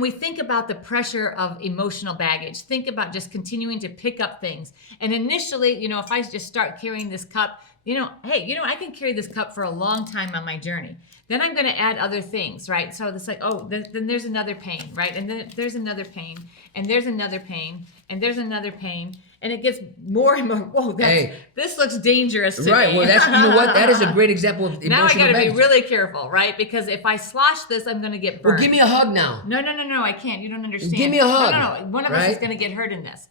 We think about the pressure of emotional baggage. Think about just continuing to pick up things. And initially, if I just start carrying this cup, hey, I can carry this cup for a long time on my journey. Then I'm going to add other things, right? So it's like, then there's another pain, right? And then there's another pain, and there's another pain, and there's another pain. And it gets more and more, this looks dangerous to right. me. Well, that is a great example of emotional Now I got to baggage. be really careful, right? Because if I slosh this, I'm going to get burned. Well, give me a hug now. No, I can't. You don't understand. Give me a hug. No. One of us is going to get hurt in this.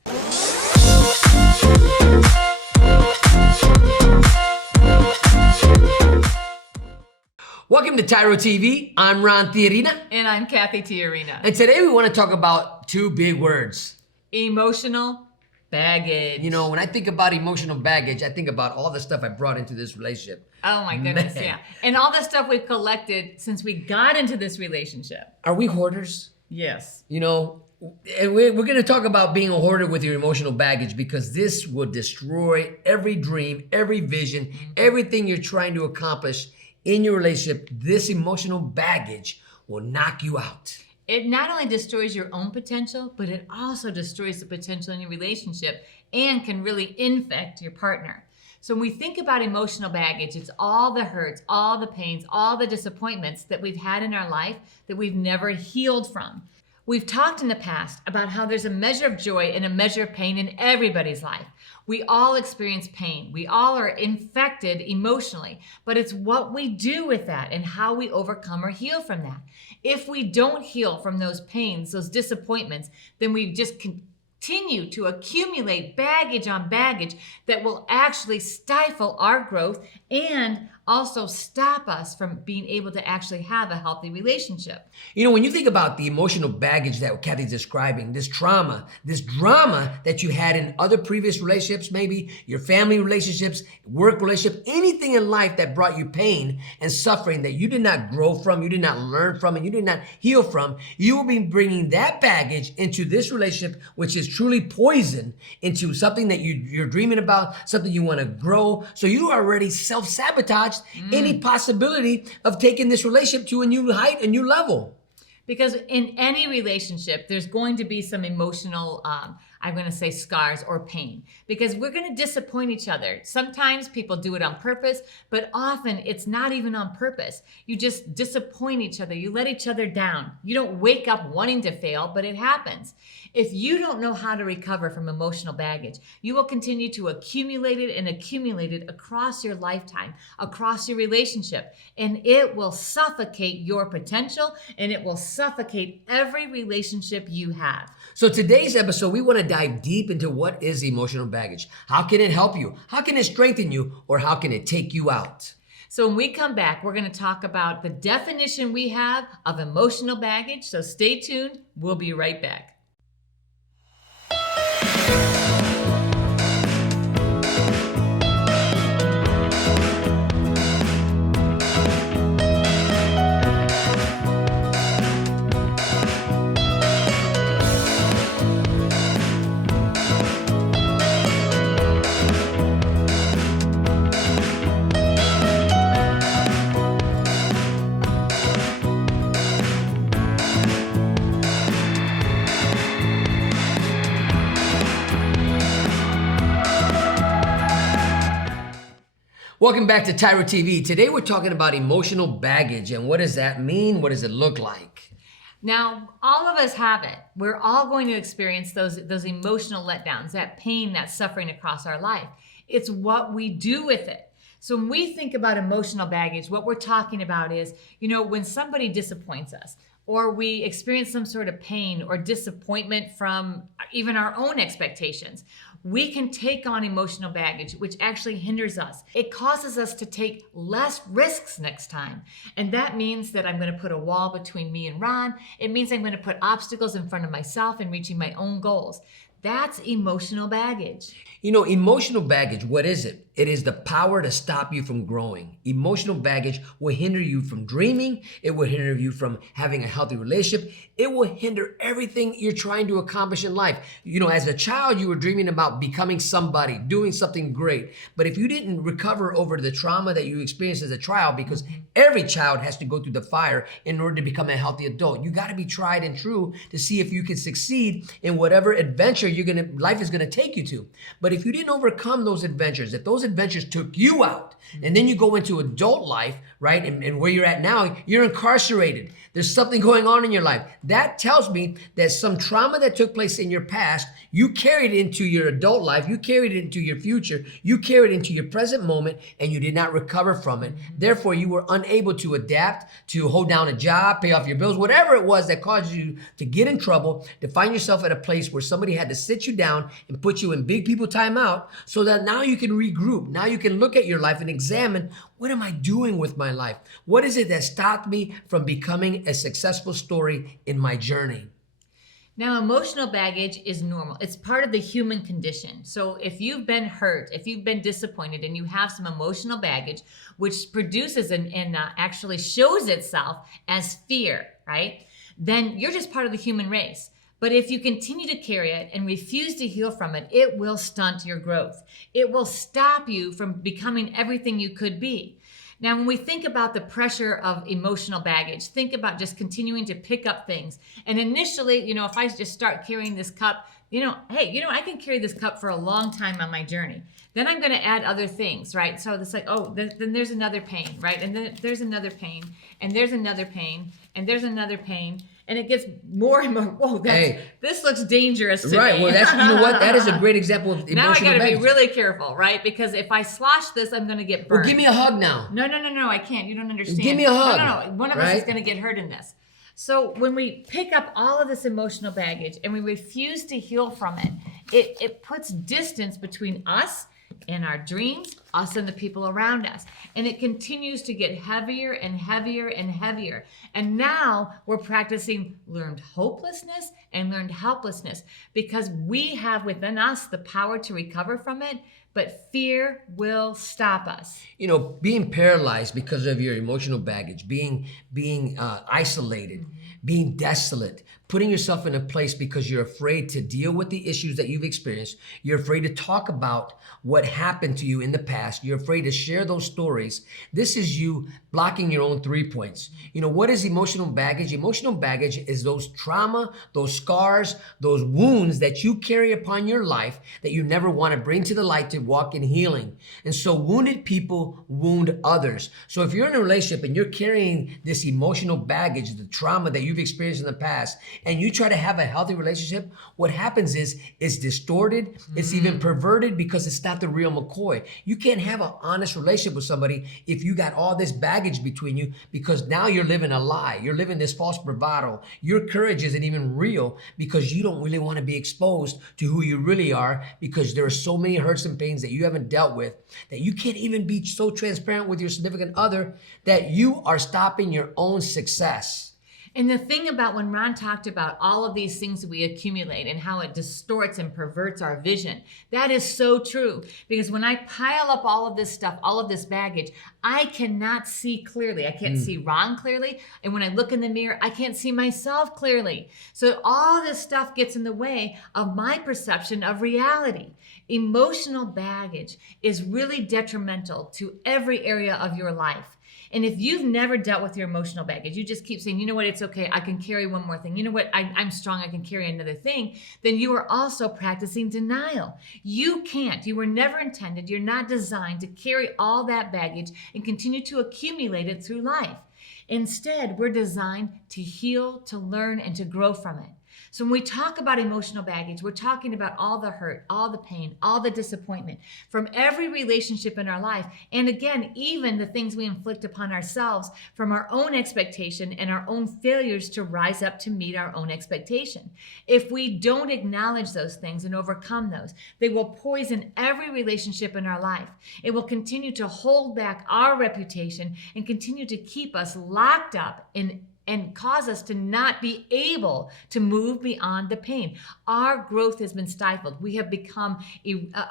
Welcome to TYRO TV. I'm Ron Tijerina. And I'm Cathy Tijerina. And today we want to talk about two big words. Emotional baggage. When I think about emotional baggage, I think about all the stuff I brought into this relationship. Oh my goodness, Man. yeah. And all the stuff we've collected since we got into this relationship. Are we hoarders? Yes. And we're going to talk about being a hoarder with your emotional baggage, because this will destroy every dream, every vision, everything you're trying to accomplish in your relationship. This emotional baggage will knock you out. It not only destroys your own potential, but it also destroys the potential in your relationship and can really infect your partner. So when we think about emotional baggage, it's all the hurts, all the pains, all the disappointments that we've had in our life that we've never healed from. We've talked in the past about how there's a measure of joy and a measure of pain in everybody's life. We all experience pain. We all are infected emotionally, but it's what we do with that and how we overcome or heal from that. If we don't heal from those pains, those disappointments, then we just continue to accumulate baggage on baggage that will actually stifle our growth and also stop us from being able to actually have a healthy relationship. When you think about the emotional baggage that Cathy's describing, this trauma, this drama that you had in other previous relationships, maybe your family relationships, work relationship, anything in life that brought you pain and suffering that you did not grow from, you did not learn from, and you did not heal from, you will be bringing that baggage into this relationship, which is truly poison, into something that you're dreaming about, something you want to grow. So you already self-sabotaged any possibility of taking this relationship to a new height, a new level. Because in any relationship, there's going to be some emotional, I'm going to say scars or pain, because we're going to disappoint each other. Sometimes people do it on purpose, but often it's not even on purpose. You just disappoint each other. You let each other down. You don't wake up wanting to fail, but it happens. If you don't know how to recover from emotional baggage, you will continue to accumulate it and accumulate it across your lifetime, across your relationship, and it will suffocate your potential, and it will suffocate every relationship you have. So today's episode, we want to dive deep into what is emotional baggage. How can it help you? How can it strengthen you? Or how can it take you out? So when we come back, we're going to talk about the definition we have of emotional baggage. So stay tuned. We'll be right back. Welcome back to TYRO TV. Today we're talking about emotional baggage, and what does that mean? What does it look like? Now, all of us have it. We're all going to experience those emotional letdowns, that pain, that suffering across our life. It's what we do with it. So when we think about emotional baggage, what we're talking about is, when somebody disappoints us, or we experience some sort of pain or disappointment from even our own expectations, we can take on emotional baggage, which actually hinders us. It causes us to take less risks next time. And that means that I'm going to put a wall between me and Ron. It means I'm going to put obstacles in front of myself in reaching my own goals. That's emotional baggage. You know, emotional baggage, what is it? It is the power to stop you from growing. Emotional baggage will hinder you from dreaming. It will hinder you from having a healthy relationship. It will hinder everything you're trying to accomplish in life. You know, as a child, you were dreaming about becoming somebody, doing something great. But if you didn't recover over the trauma that you experienced as a child, because every child has to go through the fire in order to become a healthy adult, you got to be tried and true to see if you can succeed in whatever adventure life is gonna take you to. But if you didn't overcome those adventures, if those adventures took you out, and then you go into adult life, right? And where you're at now, you're incarcerated. There's something going on in your life. That tells me that some trauma that took place in your past, you carried into your adult life, you carried it into your future, you carried it into your present moment, and you did not recover from it. Therefore, you were unable to adapt, to hold down a job, pay off your bills, whatever it was that caused you to get in trouble, to find yourself at a place where somebody had to sit you down and put you in big people timeout so that now you can regroup. Now you can look at your life and examine, what am I doing with my life? What is it that stopped me from becoming a successful story in my journey? Now, emotional baggage is normal. It's part of the human condition. So if you've been hurt, if you've been disappointed, and you have some emotional baggage, which produces and actually shows itself as fear, right? Then you're just part of the human race. But if you continue to carry it and refuse to heal from it, it will stunt your growth. It will stop you from becoming everything you could be. Now, when we think about the pressure of emotional baggage, think about just continuing to pick up things. And initially, if I just start carrying this cup, hey, I can carry this cup for a long time on my journey. Then I'm going to add other things, right? So it's like, then there's another pain, right? And then there's another pain, and there's another pain, and there's another pain. And it gets more and more, whoa, this looks dangerous to me. Right, well, that is a great example of emotional baggage. Now I got to be really careful, right? Because if I slosh this, I'm going to get burned. Well, give me a hug now. No, I can't. You don't understand. Give me a hug. No. One of us is going to get hurt in this. So when we pick up all of this emotional baggage and we refuse to heal from it, it puts distance between us and our dreams, us and the people around us. And it continues to get heavier and heavier and heavier. And now we're practicing learned hopelessness and learned helplessness because we have within us the power to recover from it, but fear will stop us. Being paralyzed because of your emotional baggage, being isolated, being desolate, putting yourself in a place because you're afraid to deal with the issues that you've experienced. You're afraid to talk about what happened to you in the past. You're afraid to share those stories. This is you blocking your own 3 points. What is emotional baggage? Emotional baggage is those trauma, those scars, those wounds that you carry upon your life that you never want to bring to the light to walk in healing. And so wounded people wound others. So if you're in a relationship and you're carrying this emotional baggage, the trauma that you've experienced in the past, and you try to have a healthy relationship, what happens is it's distorted, it's even perverted because it's not the real McCoy. You can't have an honest relationship with somebody if you got all this baggage between you, because now you're living a lie. You're living this false bravado. Your courage isn't even real because you don't really want to be exposed to who you really are, because there are so many hurts and pains that you haven't dealt with that you can't even be so transparent with your significant other that you are stopping your own success. And the thing about when Ron talked about all of these things that we accumulate and how it distorts and perverts our vision, that is so true. Because when I pile up all of this stuff, all of this baggage, I cannot see clearly. I can't see Ron clearly. And when I look in the mirror, I can't see myself clearly. So all this stuff gets in the way of my perception of reality. Emotional baggage is really detrimental to every area of your life. And if you've never dealt with your emotional baggage, you just keep saying, it's okay, I can carry one more thing. I'm strong, I can carry another thing. Then you are also practicing denial. You can't. You were never intended. You're not designed to carry all that baggage and continue to accumulate it through life. Instead, we're designed to heal, to learn, and to grow from it. So when we talk about emotional baggage, we're talking about all the hurt, all the pain, all the disappointment from every relationship in our life. And again, even the things we inflict upon ourselves from our own expectation and our own failures to rise up to meet our own expectation. If we don't acknowledge those things and overcome those, they will poison every relationship in our life. It will continue to hold back our reputation and continue to keep us locked up in and cause us to not be able to move beyond the pain. Our growth has been stifled. We have become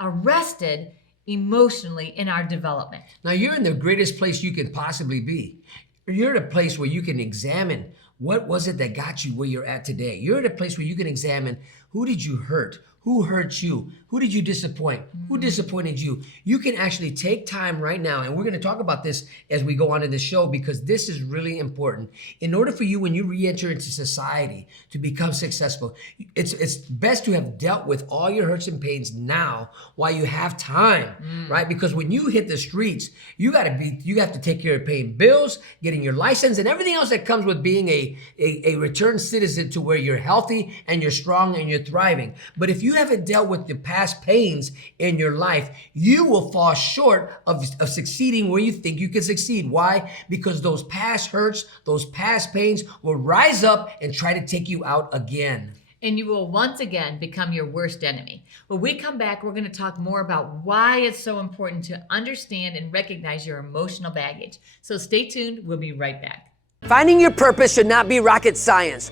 arrested emotionally in our development. Now you're in the greatest place you can possibly be. You're at a place where you can examine what was it that got you where you're at today. You're at a place where you can examine who did you hurt? Who hurt you? Who did you disappoint? Who disappointed you? You can actually take time right now, and we're going to talk about this as we go on in the show because this is really important. In order for you, when you re-enter into society, to become successful, it's best to have dealt with all your hurts and pains now while you have time, right? Because when you hit the streets, you have to take care of paying bills, getting your license, and everything else that comes with being a returned citizen to where you're healthy and you're strong and you're thriving. But if you haven't dealt with the past pains in your life, you will fall short of succeeding where you think you can succeed. Why? Because those past hurts, those past pains will rise up and try to take you out again. And you will once again become your worst enemy. When we come back, we're going to talk more about why it's so important to understand and recognize your emotional baggage. So stay tuned. We'll be right back. Finding your purpose should not be rocket science.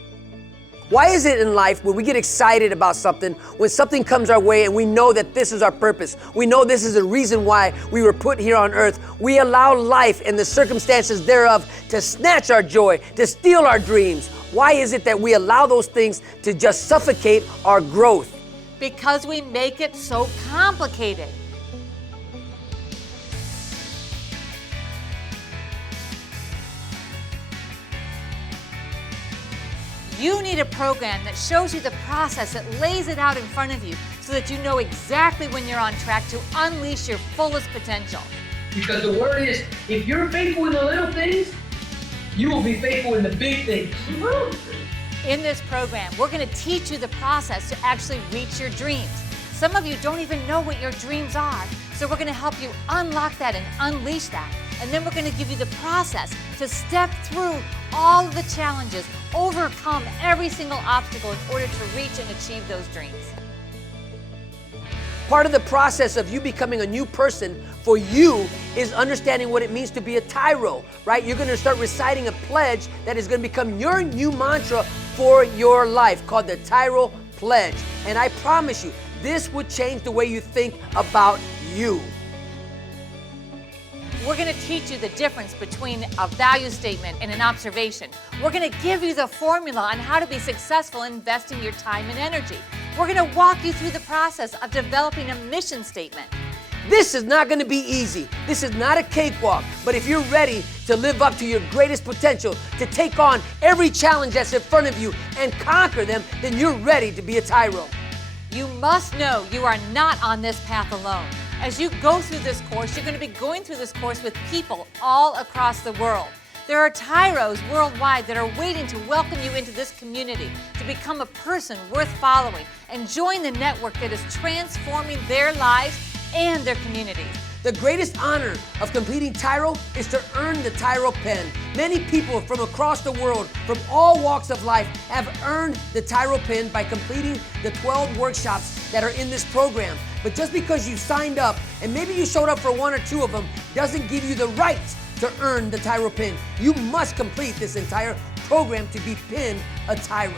Why is it in life when we get excited about something, when something comes our way and we know that this is our purpose, we know this is the reason why we were put here on earth, we allow life and the circumstances thereof to snatch our joy, to steal our dreams? Why is it that we allow those things to just suffocate our growth? Because we make it so complicated. You need a program that shows you the process, that lays it out in front of you so that you know exactly when you're on track to unleash your fullest potential. Because the word is, if you're faithful in the little things, you will be faithful in the big things. In this program, we're going to teach you the process to actually reach your dreams. Some of you don't even know what your dreams are, so we're going to help you unlock that and unleash that. And then we're going to give you the process to step through all of the challenges, overcome every single obstacle in order to reach and achieve those dreams. Part of the process of you becoming a new person for you is understanding what it means to be a TYRO, right? You're going to start reciting a pledge that is going to become your new mantra for your life, called the TYRO Pledge. And I promise you, this would change the way you think about you. We're going to teach you the difference between a value statement and an observation. We're going to give you the formula on how to be successful investing your time and energy. We're going to walk you through the process of developing a mission statement. This is not going to be easy. This is not a cakewalk. But if you're ready to live up to your greatest potential, to take on every challenge that's in front of you and conquer them, then you're ready to be a TYRO. You must know you are not on this path alone. As you go through this course, you're going to be going through this course with people all across the world. There are TYROs worldwide that are waiting to welcome you into this community, to become a person worth following and join the network that is transforming their lives and their communities. The greatest honor of completing TYRO is to earn the TYRO pen. Many people from across the world, from all walks of life, have earned the TYRO pen by completing the 12 workshops that are in this program. But just because you signed up, and maybe you showed up for one or two of them, doesn't give you the right to earn the TYRO pen. You must complete this entire program to be pinned a TYRO.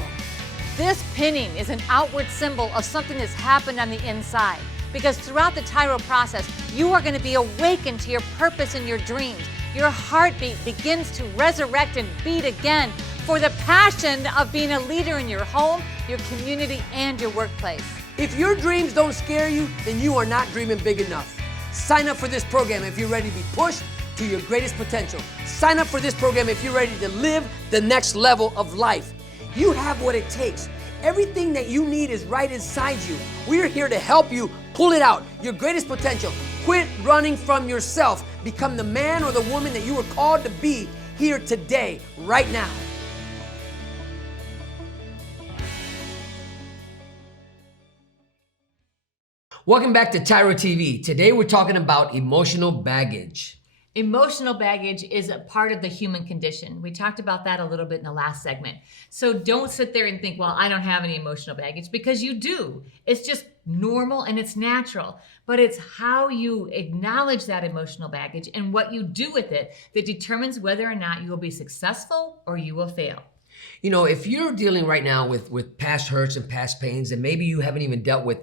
This pinning is an outward symbol of something that's happened on the inside. Because throughout the TYRO process, you are going to be awakened to your purpose and your dreams. Your heartbeat begins to resurrect and beat again for the passion of being a leader in your home, your community, and your workplace. If your dreams don't scare you, then you are not dreaming big enough. Sign up for this program if you're ready to be pushed to your greatest potential. Sign up for this program if you're ready to live the next level of life. You have what it takes. Everything that you need is right inside you. We're here to help you pull it out, your greatest potential. Quit running from yourself. Become the man or the woman that you were called to be here today, right now. Welcome back to TYRO TV. Today we're talking about emotional baggage. Emotional baggage is a part of the human condition. We talked about that a little bit in the last segment. So don't sit there and think, well, I don't have any emotional baggage, because you do. It's just normal and it's natural. But it's how you acknowledge that emotional baggage and what you do with it that determines whether or not you will be successful or you will fail. You know, if you're dealing right now with past hurts and past pains, and maybe you haven't even dealt with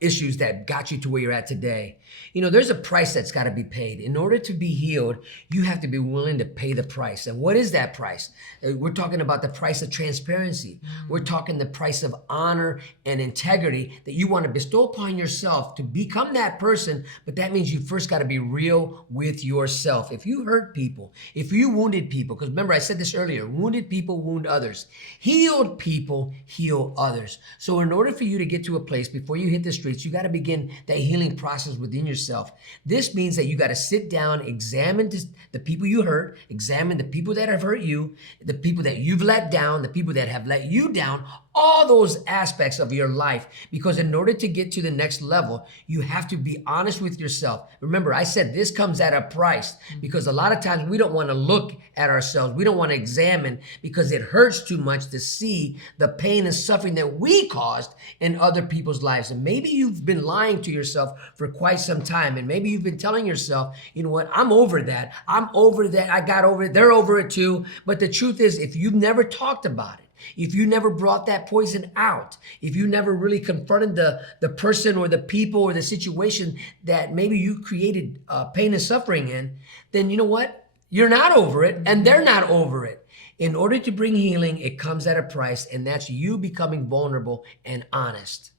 issues that got you to where you're at today, you know, there's a price that's got to be paid. In order to be healed, you have to be willing to pay the price. And what is that price? We're talking about the price of transparency. We're talking the price of honor and integrity that you want to bestow upon yourself to become that person. But that means you first got to be real with yourself. If you hurt people, if you wounded people, because remember I said this earlier, wounded people wound others. Healed people heal others. So in order for you to get to a place before you hit the streets, you got to begin that healing process within yourself. This means that you got to sit down, examine the people you hurt, examine the people that have hurt you, the people that you've let down, the people that have let you down, all those aspects of your life. Because in order to get to the next level, you have to be honest with yourself. Remember, I said this comes at a price, because a lot of times we don't want to look at ourselves. We don't want to examine, because it hurts too much to see the pain and suffering that we caused in other people's lives. And maybe you've been lying to yourself for quite some time. And maybe you've been telling yourself, you know what, I'm over that. I'm over that. I got over it. They're over it too. But the truth is, if you've never talked about it, if you never brought that poison out, if you never really confronted the person or the people or the situation that maybe you created pain and suffering in, then you know what? You're not over it, and they're not over it. In order to bring healing, it comes at a price, and that's you becoming vulnerable and honest.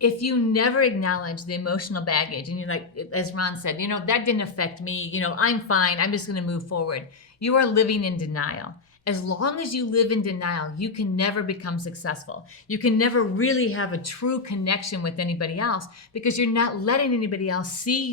If you never acknowledge the emotional baggage and you're like, as Ron said, you know, that didn't affect me, you know, I'm fine, I'm just going to move forward. You are living in denial. As long as you live in denial, you can never become successful. You can never really have a true connection with anybody else, because you're not letting anybody else see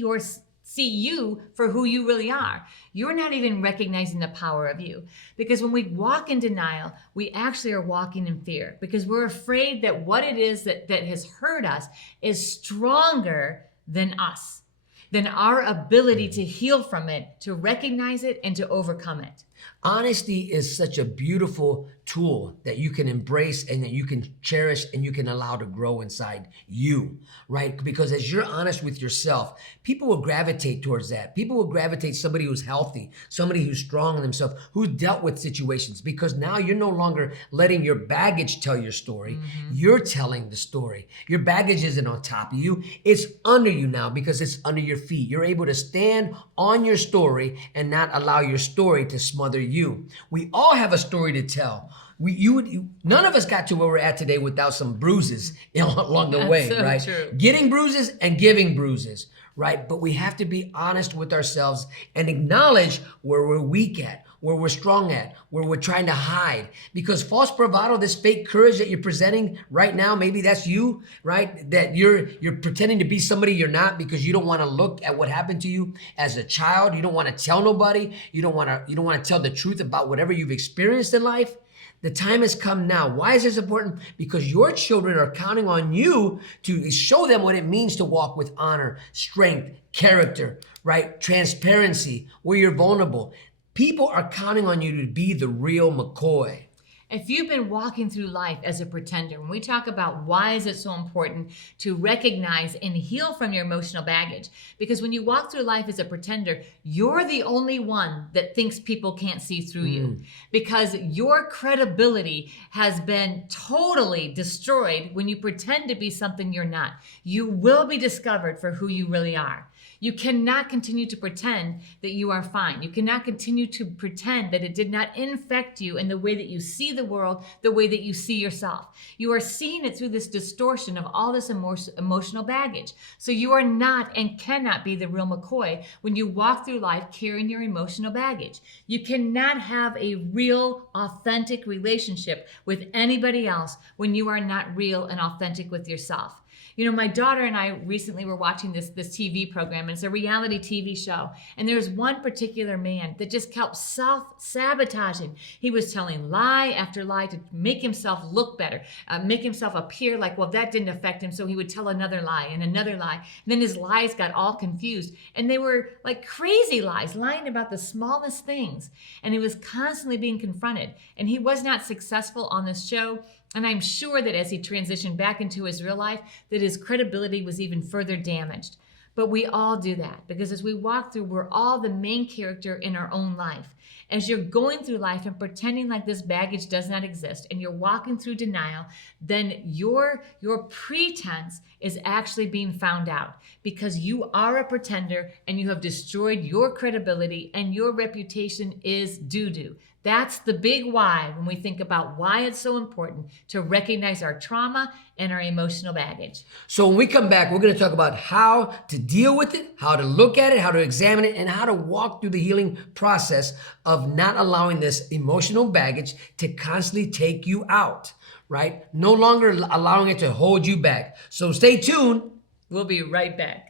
you for who you really are. You're not even recognizing the power of you. Because when we walk in denial, we actually are walking in fear, because we're afraid that what it is that has hurt us is stronger than us, than our ability to heal from it, to recognize it, and to overcome it. Honesty is such a beautiful tool that you can embrace and that you can cherish and you can allow to grow inside you, right? Because as you're honest with yourself, people will gravitate towards that. People will gravitate somebody who's healthy, somebody who's strong in themselves, who's dealt with situations, because now you're no longer letting your baggage tell your story. You're telling the story. Your baggage isn't on top of you. It's under you now, because it's under your feet. You're able to stand on your story and not allow your story to smother you. We all have a story to tell. None of us got to where we're at today without some bruises along the way, so right? true. Getting bruises and giving bruises, right? But we have to be honest with ourselves and acknowledge where we're weak at, where we're strong at, where we're trying to hide. Because false bravado, this fake courage that you're presenting right now, maybe that's you, right? That you're pretending to be somebody you're not, because you don't want to look at what happened to you as a child. You don't want to tell nobody. You don't want to tell the truth about whatever you've experienced in life. The time has come now. Why is this important? Because your children are counting on you to show them what it means to walk with honor, strength, character, right? Transparency, where you're vulnerable. People are counting on you to be the real McCoy. If you've been walking through life as a pretender, when we talk about why is it so important to recognize and heal from your emotional baggage, because when you walk through life as a pretender, you're the only one that thinks people can't see through you, because your credibility has been totally destroyed when you pretend to be something you're not. You will be discovered for who you really are. You cannot continue to pretend that you are fine. You cannot continue to pretend that it did not infect you in the way that you see the world, the way that you see yourself. You are seeing it through this distortion of all this emotional baggage. So you are not and cannot be the real McCoy when you walk through life carrying your emotional baggage. You cannot have a real, authentic relationship with anybody else when you are not real and authentic with yourself. My daughter and I recently were watching this TV program, and it's a reality TV show. And there's one particular man that just kept self-sabotaging. He was telling lie after lie to make himself look better, make himself appear like, well, that didn't affect him, so he would tell another lie and another lie. And then his lies got all confused. And they were like crazy lies, lying about the smallest things. And he was constantly being confronted. And he was not successful on this show. And I'm sure that as he transitioned back into his real life, that his credibility was even further damaged. But we all do that, because as we walk through, we're all the main character in our own life. As you're going through life and pretending like this baggage does not exist, and you're walking through denial, then your pretense is actually being found out, because you are a pretender and you have destroyed your credibility, and your reputation is doo-doo. That's the big why when we think about why it's so important to recognize our trauma and our emotional baggage. So when we come back, we're going to talk about how to deal with it, how to look at it, how to examine it, and how to walk through the healing process of not allowing this emotional baggage to constantly take you out, right? No longer allowing it to hold you back. So stay tuned. We'll be right back.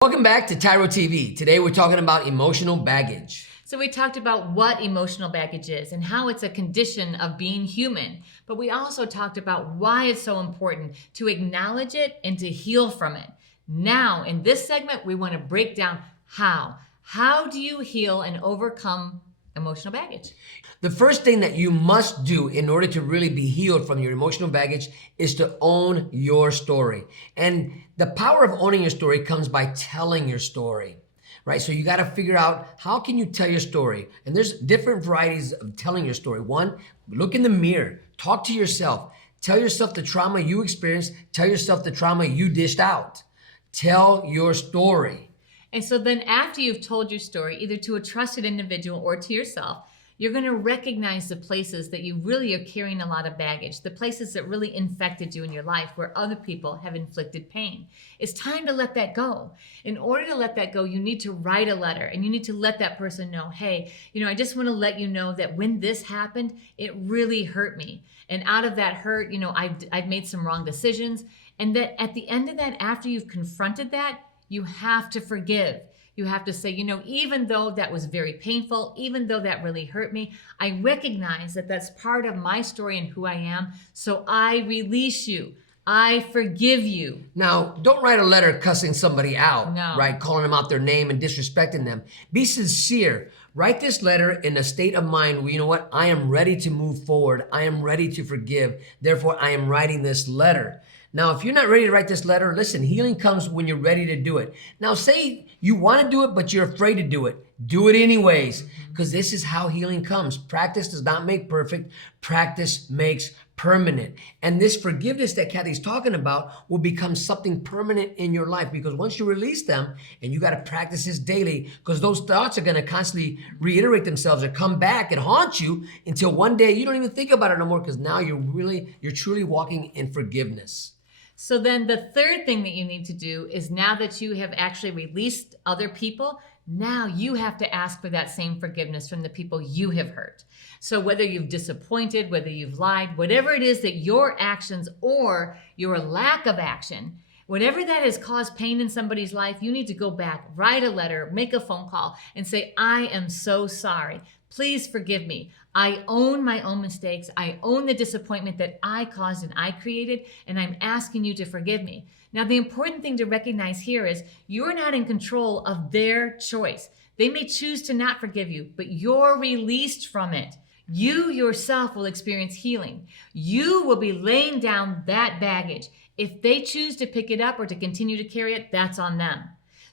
Welcome back to TYRO TV. Today we're talking about emotional baggage. So we talked about what emotional baggage is and how it's a condition of being human. But we also talked about why it's so important to acknowledge it and to heal from it. Now, in this segment, we want to break down how. How do you heal and overcome emotional baggage? The first thing that you must do in order to really be healed from your emotional baggage is to own your story. And the power of owning your story comes by telling your story, right? So you got to figure out, how can you tell your story? And there's different varieties of telling your story. One, look in the mirror, talk to yourself, tell yourself the trauma you experienced, tell yourself the trauma you dished out. Tell your story. And so then after you've told your story, either to a trusted individual or to yourself, you're going to recognize the places that you really are carrying a lot of baggage, the places that really infected you in your life where other people have inflicted pain. It's time to let that go. In order to let that go, you need to write a letter, and you need to let that person know, hey, I just want to let you know that when this happened, it really hurt me. And out of that hurt, I've made some wrong decisions. And that at the end of that, after you've confronted that, you have to forgive. You have to say, even though that was very painful, even though that really hurt me, I recognize that that's part of my story and who I am. So I release you. I forgive you. Now, don't write a letter cussing somebody out, No. right? Calling them out their name and disrespecting them. Be sincere. Write this letter in a state of mind where, you know what? I am ready to move forward. I am ready to forgive. Therefore, I am writing this letter. Now, if you're not ready to write this letter, listen, healing comes when you're ready to do it. Now, say you want to do it, but you're afraid to do it. Do it anyways, because this is how healing comes. Practice does not make perfect. Practice makes permanent. And this forgiveness that Cathy's talking about will become something permanent in your life, because once you release them, and you got to practice this daily, because those thoughts are going to constantly reiterate themselves or come back and haunt you until one day you don't even think about it no more, because now you're truly walking in forgiveness. So then the third thing that you need to do is, now that you have actually released other people, now you have to ask for that same forgiveness from the people you have hurt. So whether you've disappointed, whether you've lied, whatever it is that your actions or your lack of action, whatever that has caused pain in somebody's life, you need to go back, write a letter, make a phone call, and say, I am so sorry. Please forgive me. I own my own mistakes. I own the disappointment that I caused and I created, and I'm asking you to forgive me. Now, the important thing to recognize here is you're not in control of their choice. They may choose to not forgive you, but you're released from it. You yourself will experience healing. You will be laying down that baggage. If they choose to pick it up or to continue to carry it, that's on them.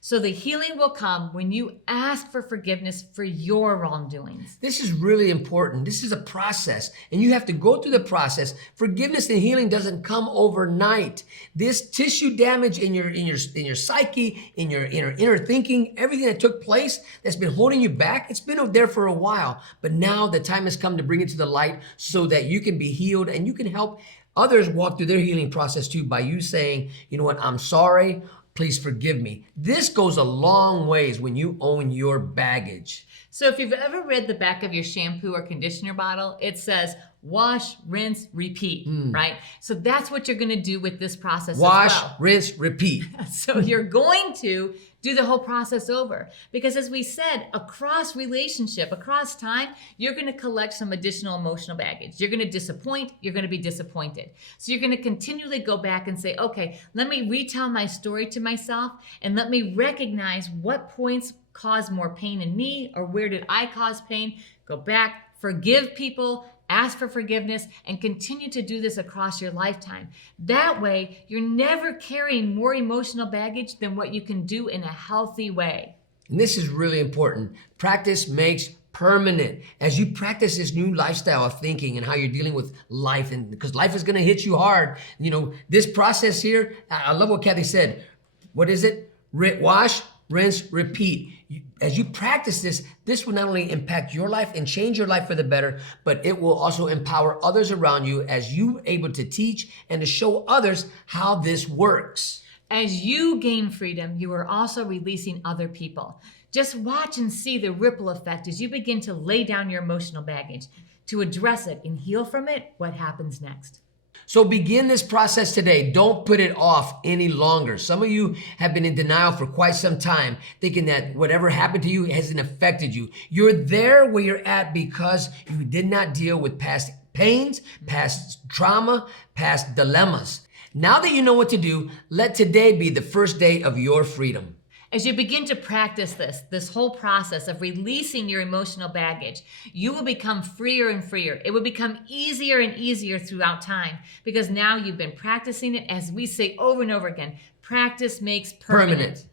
So the healing will come when you ask for forgiveness for your wrongdoings. This is really important. This is a process, and you have to go through the process. Forgiveness and healing doesn't come overnight. This tissue damage in your psyche, in your inner thinking, everything that took place that's been holding you back, it's been there for a while. But now the time has come to bring it to the light so that you can be healed and you can help others walk through their healing process too by you saying, you know what, I'm sorry. Please forgive me. This goes a long ways when you own your baggage. So if you've ever read the back of your shampoo or conditioner bottle, it says wash, rinse, repeat, right? So that's what you're going to do with this process Wash, as well. rinse, repeat. So you're going to do the whole process over. Because as we said, across relationship, across time, you're going to collect some additional emotional baggage. You're going to disappoint, you're going to be disappointed. So you're going to continually go back and say, okay, let me retell my story to myself and let me recognize what points caused more pain in me or where did I cause pain. Go back, forgive people, ask for forgiveness, and continue to do this across your lifetime. That way, you're never carrying more emotional baggage than what you can do in a healthy way. And this is really important. Practice makes permanent. As you practice this new lifestyle of thinking and how you're dealing with life, and because life is going to hit you hard, you know, this process here, I love what Cathy said. What is it? Wash, rinse, repeat. As you practice this, this will not only impact your life and change your life for the better, but it will also empower others around you as you able to teach and to show others how this works. As you gain freedom, you are also releasing other people. Just watch and see the ripple effect as you begin to lay down your emotional baggage. To address it and heal from it, what happens next? So begin this process today. Don't put it off any longer. Some of you have been in denial for quite some time, thinking that whatever happened to you hasn't affected you. You're there where you're at because you did not deal with past pains, past trauma, past dilemmas. Now that you know what to do, let today be the first day of your freedom. As you begin to practice this whole process of releasing your emotional baggage, you will become freer and freer. It will become easier and easier throughout time because now you've been practicing it. As we say over and over again, practice makes permanent.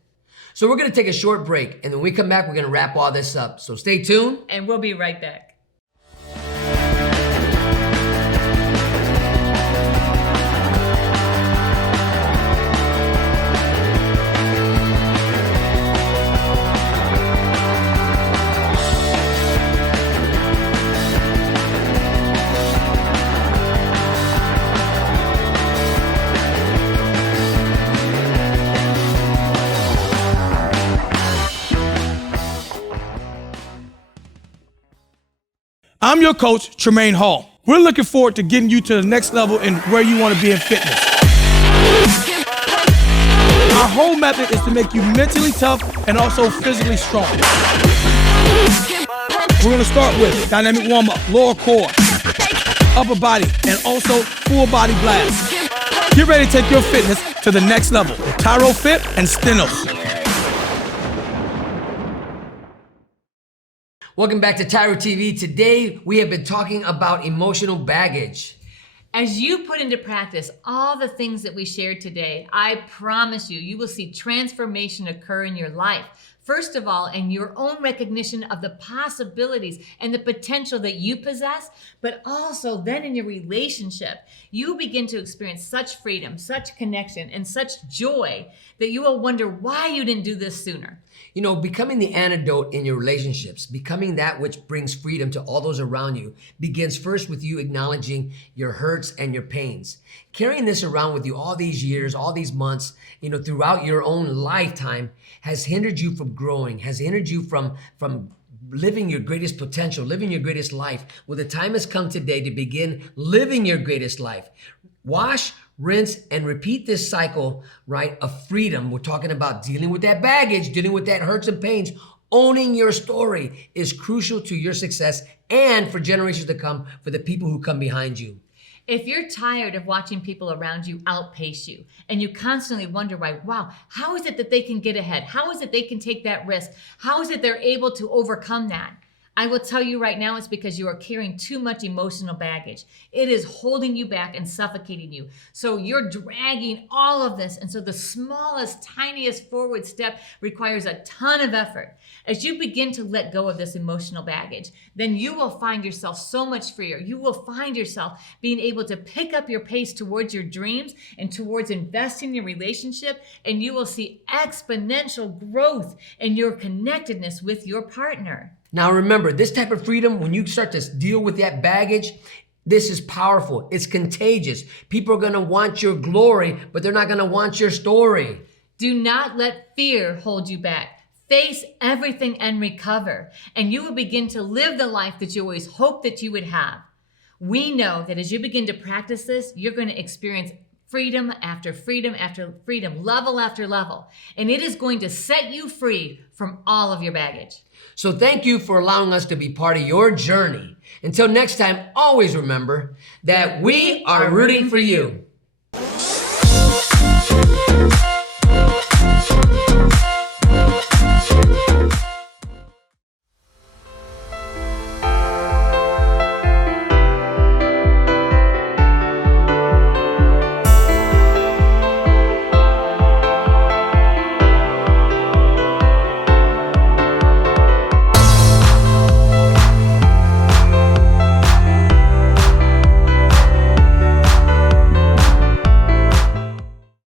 So we're going to take a short break, and when we come back, we're going to wrap all this up. So stay tuned. And we'll be right back. I'm your coach, Tremaine Hall. We're looking forward to getting you to the next level in where you want to be in fitness. Our whole method is to make you mentally tough and also physically strong. We're going to start with dynamic warm-up, lower core, upper body, and also full body blast. Get ready to take your fitness to the next level with TYRO Fit and Stenos. Welcome back to TYRO TV. Today, we have been talking about emotional baggage. As you put into practice all the things that we shared today, I promise you, you will see transformation occur in your life. First of all, in your own recognition of the possibilities and the potential that you possess, but also then in your relationship, you begin to experience such freedom, such connection, and such joy that you will wonder why you didn't do this sooner. You know, becoming the antidote in your relationships, becoming that which brings freedom to all those around you, begins first with you acknowledging your hurts and your pains. Carrying this around with you all these years, all these months, you know, throughout your own lifetime has hindered you from growing, has hindered you from living your greatest potential, living your greatest life. Well, the time has come today to begin living your greatest life. Wash, rinse, and repeat this cycle, right, of freedom. We're talking about dealing with that baggage, dealing with that hurts and pains. Owning your story is crucial to your success and for generations to come, for the people who come behind you. If you're tired of watching people around you outpace you and you constantly wonder why, wow, how is it that they can get ahead? How is it they can take that risk? How is it they're able to overcome that? I will tell you right now, it's because you are carrying too much emotional baggage. It is holding you back and suffocating you. So you're dragging all of this. And so the smallest, tiniest forward step requires a ton of effort. As you begin to let go of this emotional baggage, then you will find yourself so much freer. You will find yourself being able to pick up your pace towards your dreams and towards investing in your relationship, and you will see exponential growth in your connectedness with your partner. Now remember, this type of freedom, when you start to deal with that baggage, this is powerful. It's contagious. People are going to want your glory, but they're not going to want your story. Do not let fear hold you back. Face everything and recover, and you will begin to live the life that you always hoped that you would have. We know that as you begin to practice this, you're going to experience freedom after freedom after freedom, level after level, and it is going to set you free from all of your baggage. So thank you for allowing us to be part of your journey. Until next time, always remember that we are rooting for you.